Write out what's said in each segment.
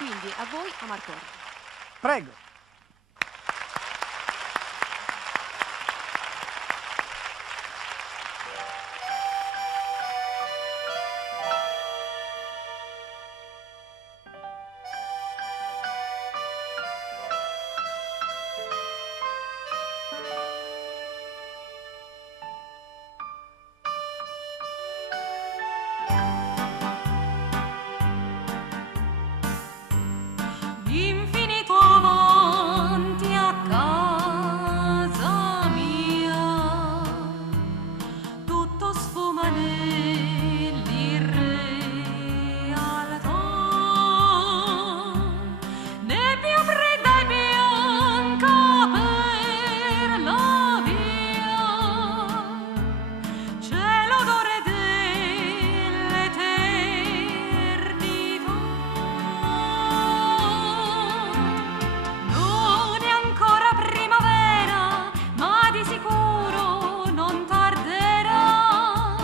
Quindi a voi Amarcord. Prego. Infinito avanti a casa mia, tutto sfuma nell'irrealtà, nebbia fredda e bianca per la via, c'è l'odore dell'eternità. Non è ancora primavera, ma di sicuro non tarderà.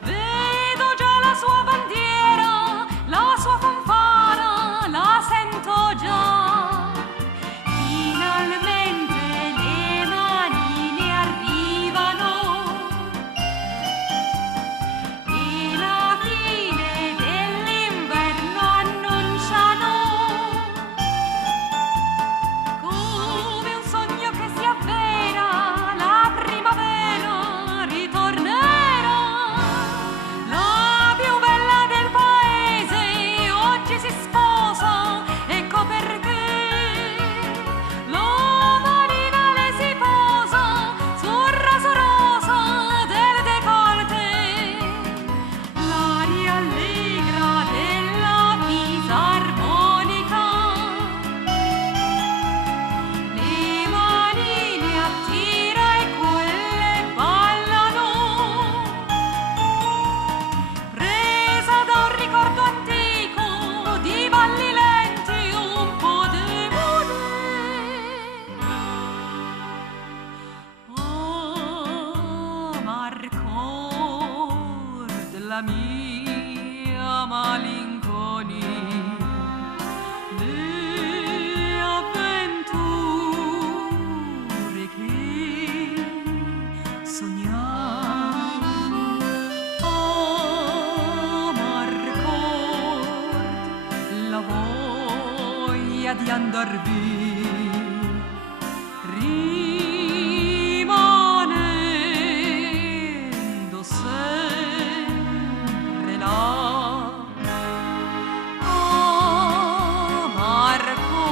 Vedo già la sua bandiera, la sua fanfara, la sento già. Finalmente le manine arrivano e la fine dell'inverno annunciano. Come un sogno che si avvera, la primavera ritornerà. La più bella del paese oggi si sposa, ecco perché la manina le si posa sul raso rosa del décolleté. L'aria allegra della fisarmonica, le manine attira e quelle ballano. Presa da un ricordo antico di balli lenti un po' démodé. Amarcord, la mia malinconia, le avventure che sogniamo. Amarcord, la voglia di andar via, rimanendo sempre là.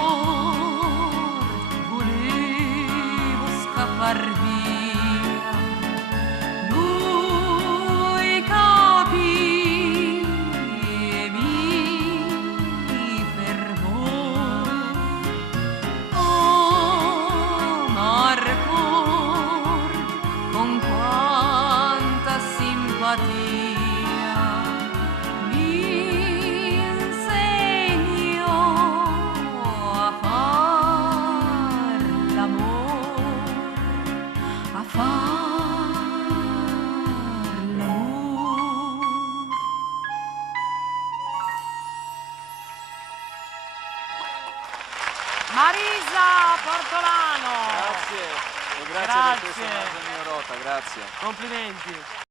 Amarcord, volevo scappar via. Lui capì e mi fermò. Amarcord, con quanta simpatia mi insegnò a far l'amor, a far l'amor. Marisa Portolano. Grazie, e grazie per Grazie. questo omaggio a Nino Rota, grazie. Complimenti.